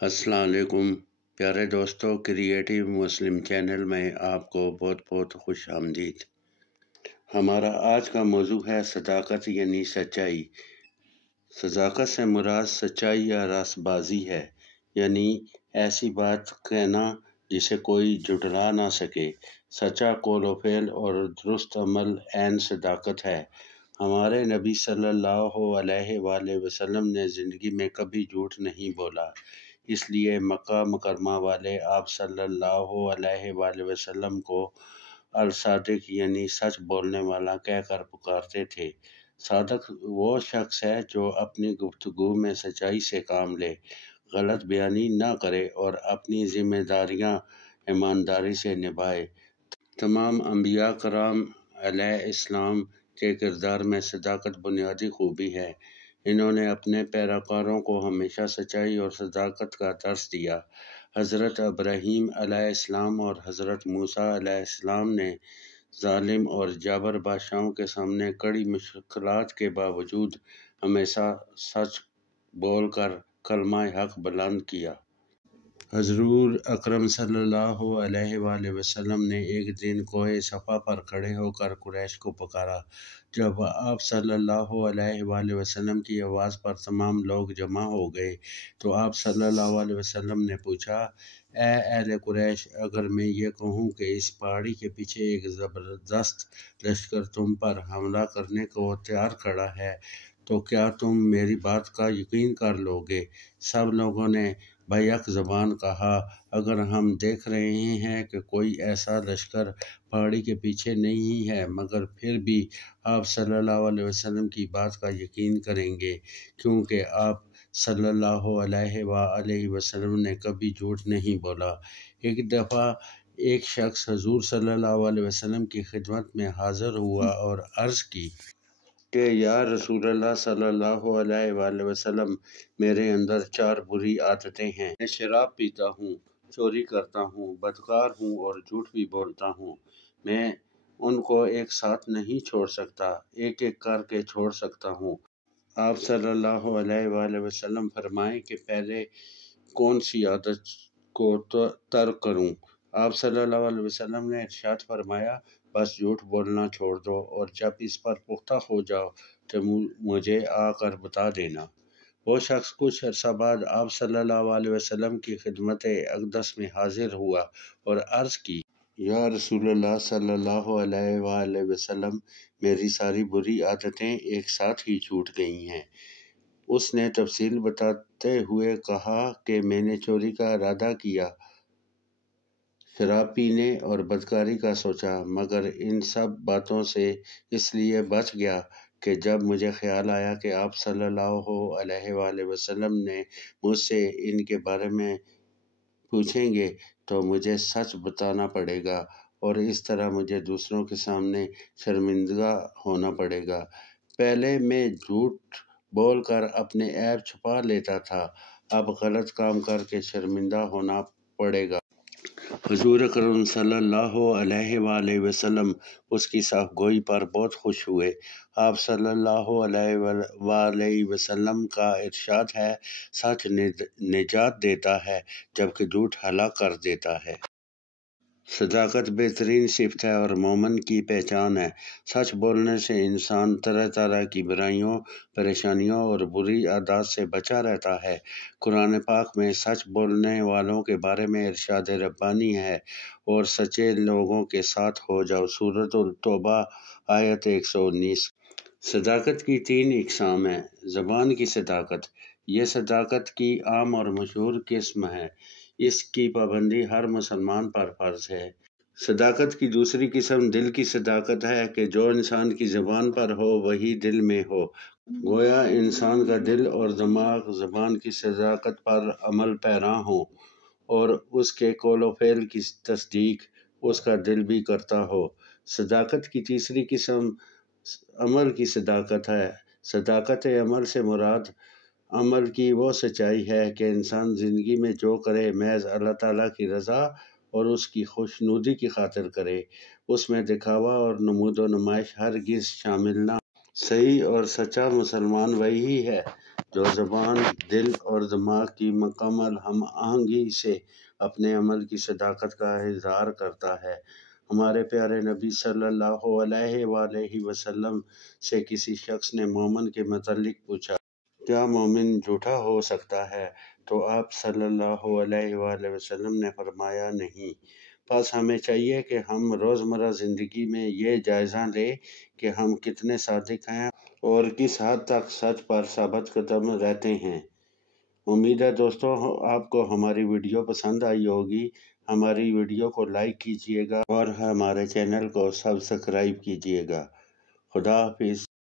السلام علیکم پیارے دوستوں، کریٹیو مسلم چینل میں آپ کو بہت بہت خوش آمدید۔ ہمارا آج کا موضوع ہے صداقت یعنی سچائی۔ صداقت سے مراد سچائی یا راست بازی ہے، یعنی ایسی بات کہنا جسے کوئی جھٹلا نہ سکے۔ سچا قول و فعل اور درست عمل عین صداقت ہے۔ ہمارے نبی صلی اللہ علیہ وآلہ وسلم نے زندگی میں کبھی جھوٹ نہیں بولا، اس لیے مکہ مکرمہ والے آپ صلی اللہ علیہ وآلہ وسلم کو الصادق یعنی سچ بولنے والا کہہ کر پکارتے تھے۔ صادق وہ شخص ہے جو اپنی گفتگو میں سچائی سے کام لے، غلط بیانی نہ کرے اور اپنی ذمہ داریاں ایمانداری سے نبھائے۔ تمام انبیاء کرام علیہ السلام کے کردار میں صداقت بنیادی خوبی ہے۔ انہوں نے اپنے پیروکاروں کو ہمیشہ سچائی اور صداقت کا درس دیا۔ حضرت ابراہیم علیہ السلام اور حضرت موسیٰ علیہ السلام نے ظالم اور جابر بادشاہوں کے سامنے کڑی مشکلات کے باوجود ہمیشہ سچ بول کر کلمہ حق بلند کیا۔ حضور اکرم صلی اللہ علیہ وآلہ وسلم نے ایک دن کوہ صفا پر کھڑے ہو کر قریش کو پکارا۔ جب آپ صلی اللہ علیہ وآلہ وسلم کی آواز پر تمام لوگ جمع ہو گئے تو آپ صلی اللہ علیہ وسلم نے پوچھا، اے اہل قریش، اگر میں یہ کہوں کہ اس پہاڑی کے پیچھے ایک زبردست لشکر تم پر حملہ کرنے کو تیار کھڑا ہے تو کیا تم میری بات کا یقین کر لو گے؟ سب لوگوں نے بیک زبان کہا، اگر ہم دیکھ رہے ہیں کہ کوئی ایسا لشکر پہاڑی کے پیچھے نہیں ہے مگر پھر بھی آپ صلی اللہ علیہ وسلم کی بات کا یقین کریں گے، کیونکہ آپ صلی اللہ علیہ وآلہ وسلم نے کبھی جھوٹ نہیں بولا۔ ایک دفعہ ایک شخص حضور صلی اللہ علیہ وسلم کی خدمت میں حاضر ہوا اور عرض کی کہ یا رسول اللہ صلی اللہ علیہ وآلہ وسلم، میرے اندر 4 بری عادتیں ہیں۔ میں شراب پیتا ہوں، چوری کرتا ہوں، بدکار ہوں اور جھوٹ بھی بولتا ہوں۔ میں ان کو ایک ساتھ نہیں چھوڑ سکتا، ایک ایک کر کے چھوڑ سکتا ہوں۔ آپ صلی اللہ علیہ وآلہ وسلم فرمائیں کہ پہلے کون سی عادت کو ترک کروں؟ آپ صلی اللہ علیہ وسلم نے ارشاد فرمایا، بس جھوٹ بولنا چھوڑ دو اور جب اس پر پختہ ہو جاؤ تو مجھے آ کر بتا دینا۔ وہ شخص کچھ عرصہ بعد آپ صلی اللہ علیہ وسلم کی خدمت اقدس میں حاضر ہوا اور عرض کی، یا رسول اللہ صلی اللہ علیہ وآلہ وسلم، میری ساری بری عادتیں ایک ساتھ ہی چھوٹ گئی ہیں۔ اس نے تفصیل بتاتے ہوئے کہا کہ میں نے چوری کا ارادہ کیا، شراب پینے اور بدکاری کا سوچا، مگر ان سب باتوں سے اس لیے بچ گیا کہ جب مجھے خیال آیا کہ آپ صلی اللہ علیہ وآلہ وسلم نے مجھ سے ان کے بارے میں پوچھیں گے تو مجھے سچ بتانا پڑے گا اور اس طرح مجھے دوسروں کے سامنے شرمندہ ہونا پڑے گا۔ پہلے میں جھوٹ بول کر اپنے عیب چھپا لیتا تھا، اب غلط کام کر کے شرمندہ ہونا پڑے گا۔ حضور اکرم صلی اللہ علیہ وآلہ وسلم اس کی صاف گوئی پر بہت خوش ہوئے۔ آپ صلی اللہ علیہ وآلہ وسلم کا ارشاد ہے، سچ نجات دیتا ہے جبکہ جھوٹ ہلاک کر دیتا ہے۔ صداقت بہترین صفت ہے اور مومن کی پہچان ہے۔ سچ بولنے سے انسان طرح طرح کی برائیوں، پریشانیوں اور بری عادات سے بچا رہتا ہے۔ قرآن پاک میں سچ بولنے والوں کے بارے میں ارشاد ربانی ہے، اور سچے لوگوں کے ساتھ ہو جاؤ، سورۃ التوبہ آیت 119۔ صداقت کی 3 اقسام ہیں۔ زبان کی صداقت، یہ صداقت کی عام اور مشہور قسم ہے، اس کی پابندی ہر مسلمان پر فرض ہے۔ صداقت کی دوسری قسم دل کی صداقت ہے کہ جو انسان کی زبان پر ہو وہی دل میں ہو، گویا انسان کا دل اور دماغ زبان کی صداقت پر عمل پیرا ہوں اور اس کے قول و فعل کی تصدیق اس کا دل بھی کرتا ہو۔ صداقت کی تیسری قسم عمل کی صداقت ہے۔ صداقت عمل سے مراد عمل کی وہ سچائی ہے کہ انسان زندگی میں جو کرے محض اللہ تعالیٰ کی رضا اور اس کی خوشنودی کی خاطر کرے، اس میں دکھاوا اور نمود و نمائش ہرگز شامل نہ۔ صحیح اور سچا مسلمان وہی ہے جو زبان، دل اور دماغ کی مکمل ہم آہنگی سے اپنے عمل کی صداقت کا اظہار کرتا ہے۔ ہمارے پیارے نبی صلی اللہ علیہ وآلہ وسلم سے کسی شخص نے مومن کے متعلق پوچھا، کیا مومن جھوٹا ہو سکتا ہے؟ تو آپ صلی اللہ علیہ وآلہ وسلم نے فرمایا، نہیں۔ بس ہمیں چاہیے کہ ہم روزمرہ زندگی میں یہ جائزہ لیں کہ ہم کتنے صادق ہیں اور کس حد تک سچ پر ثابت قدم رہتے ہیں۔ امید ہے دوستو آپ کو ہماری ویڈیو پسند آئی ہوگی۔ ہماری ویڈیو کو لائک کیجئے گا اور ہمارے چینل کو سبسکرائب کیجئے گا۔ خدا حافظ۔